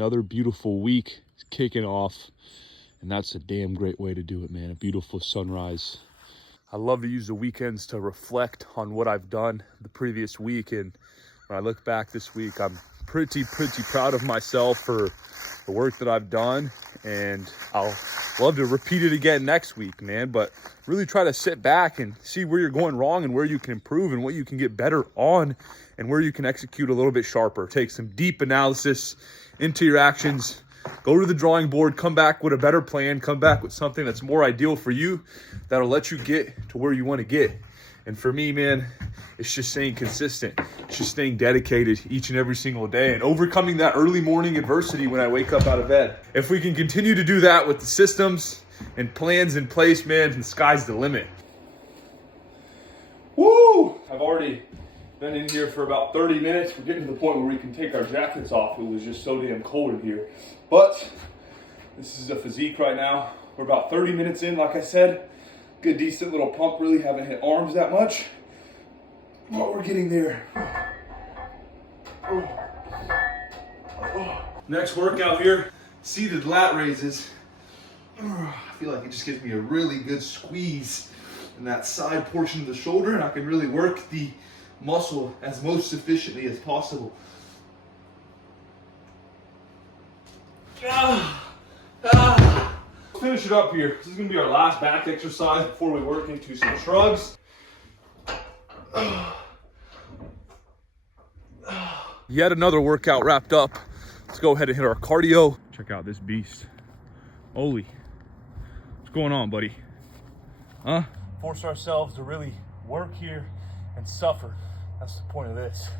another beautiful week is kicking off, and that's a damn great way to do it, man. A beautiful sunrise. I love to use the weekends to reflect on what I've done the previous week, and when I look back this week, I'm pretty proud of myself for the work that I've done, and I'll love to repeat it again next week, man. But really try to sit back and see where you're going wrong and where you can improve and what you can get better on and where you can execute a little bit sharper. Take some deep analysis into your actions, go to the drawing board, come back with a better plan, come back with something that's more ideal for you that'll let you get to where you want to get. And for me, man, it's just staying consistent. It's just staying dedicated each and every single day and overcoming that early morning adversity when I wake up out of bed. If we can continue to do that with the systems and plans in place, man, the sky's the limit. Woo! I've already been in here for about 30 minutes. We're getting to the point where we can take our jackets off. It was just so damn cold in here. But this is a physique right now. We're about 30 minutes in, like I said. Good, decent little pump. Really haven't hit arms that much, but we're getting there. Next workout here, seated lat raises. I feel like it just gives me a really good squeeze in that side portion of the shoulder, and I can really work the muscle as most efficiently as possible. Finish it up here. This is gonna be our last back exercise before we work into some shrugs. Yet another workout wrapped up. Let's go ahead and hit our cardio. Check out this beast. Oli, what's going on, buddy? Huh? Force ourselves to really work here and suffer. That's the point of this.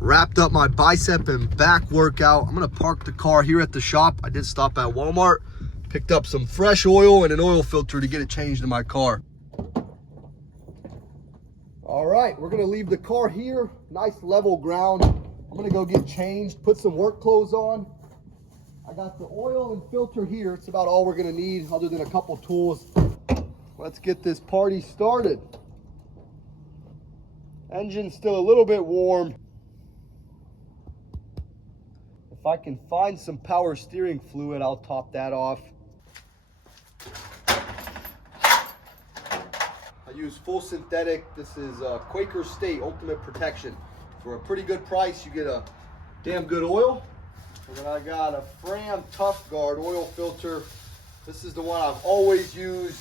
Wrapped up my bicep and back workout. I'm gonna park the car here at the shop. I did stop at Walmart, picked up some fresh oil and an oil filter to get it changed in my car. All right, we're gonna leave the car here, nice level ground. I'm gonna go get changed, put some work clothes on. I got the oil and filter here. It's about all we're gonna need other than a couple tools. Let's get this party started. Engine's still a little bit warm. If I can find some power steering fluid, I'll top that off. I use full synthetic. This is Quaker State Ultimate Protection. For a pretty good price, you get a damn good oil. And then I got a Fram Tough Guard oil filter. This is the one I've always used.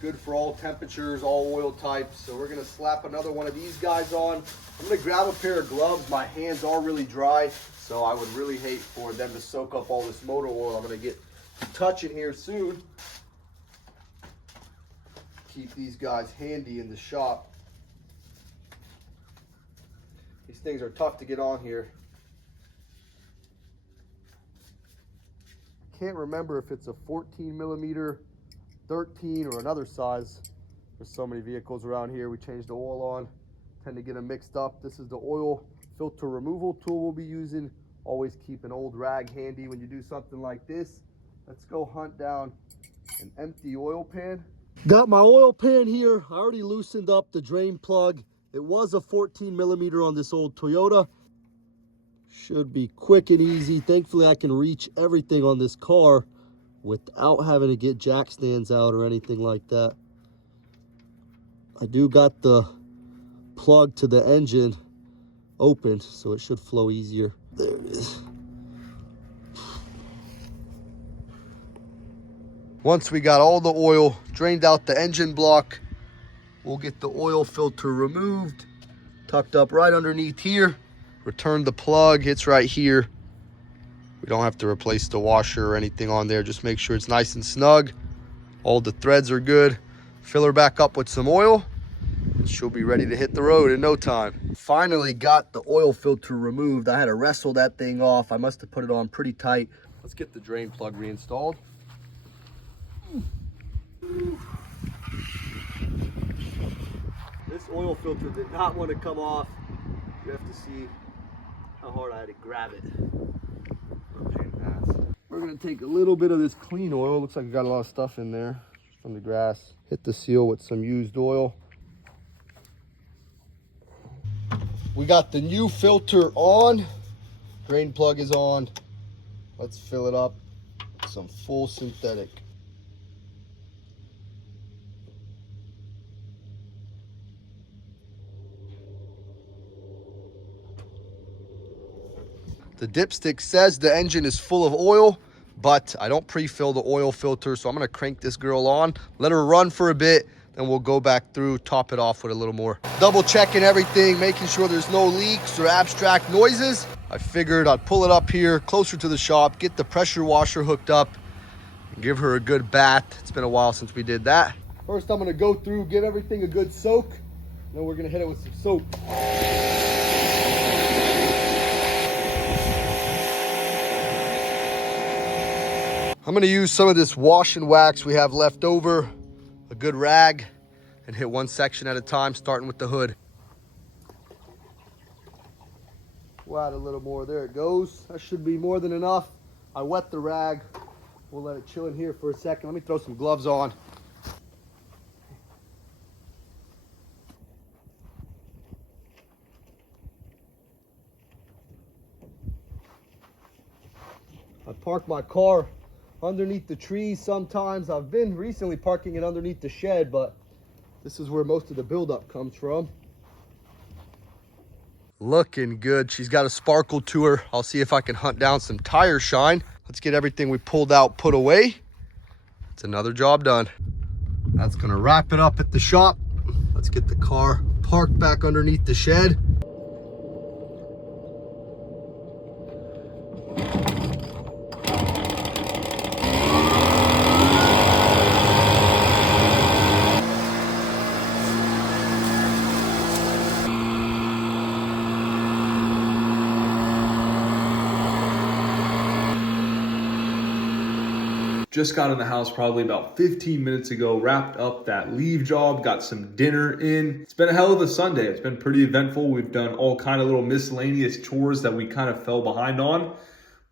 Good for all temperatures, all oil types. So we're gonna slap another one of these guys on. I'm gonna grab a pair of gloves. My hands are really dry, so I would really hate for them to soak up all this motor oil. I'm gonna get to touching here soon. Keep these guys handy in the shop. These things are tough to get on here. Can't remember if it's a 14 millimeter, 13 or another size. There's so many vehicles around here. We changed the oil on, tend to get them mixed up. This is the oil filter removal tool we'll be using. Always keep an old rag handy when you do something like this. Let's go hunt down an empty oil pan. Got my oil pan here. I already loosened up the drain plug. It was a 14 millimeter on this old Toyota. Should be quick and easy. Thankfully, I can reach everything on this car without having to get jack stands out or anything like that. I do got the plug to the engine open, so it should flow easier. There it is. Once we got all the oil drained out the engine block, we'll get the oil filter removed, tucked up right underneath here. Return the plug, it's right here. We don't have to replace the washer or anything on there. Just make sure it's nice and snug. All the threads are good. Fill her back up with some oil. She'll be ready to hit the road in no time. Finally got the oil filter removed. I had to wrestle that thing off. I must have put it on pretty tight. Let's get the drain plug reinstalled. This oil filter did not want to come off. You have to see how hard I had to grab it. We're gonna take a little bit of this clean oil. Looks like I got a lot of stuff in there. from the grass. Hit the seal with some used oil. We got the new filter on. Drain plug is on. Let's fill it up with some full synthetic. The dipstick says the engine is full of oil, but I don't pre-fill the oil filter, so I'm gonna crank this girl on, let her run for a bit, then we'll go back through, top it off with a little more. Double checking everything, making sure there's no leaks or abstract noises. I figured I'd pull it up here closer to the shop, get the pressure washer hooked up, and give her a good bath. It's been a while since we did that. First, I'm gonna go through, give everything a good soak, then we're gonna hit it with some soap. I'm gonna use some of this wash and wax we have left over, a good rag, and hit one section at a time, starting with the hood. We'll add a little more, there it goes. That should be more than enough. I wet the rag. We'll let it chill in here for a second. Let me throw some gloves on. I park my car underneath the trees sometimes. I've been recently parking it underneath the shed, but this is where most of the buildup comes from. Looking good. She's got a sparkle to her. I'll see if I can hunt down some tire shine. Let's get everything we pulled out put away. It's another job done. That's gonna wrap it up at the shop. Let's get the car parked back underneath the shed. Just got in the house probably about 15 minutes ago, wrapped up that leave job, got some dinner in. It's been a hell of a Sunday. It's been pretty eventful. We've done all kind of little miscellaneous chores that we kind of fell behind on,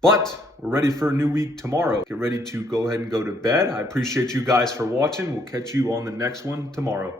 but we're ready for a new week tomorrow. Get ready to go ahead and go to bed. I appreciate you guys for watching. We'll catch you on the next one tomorrow.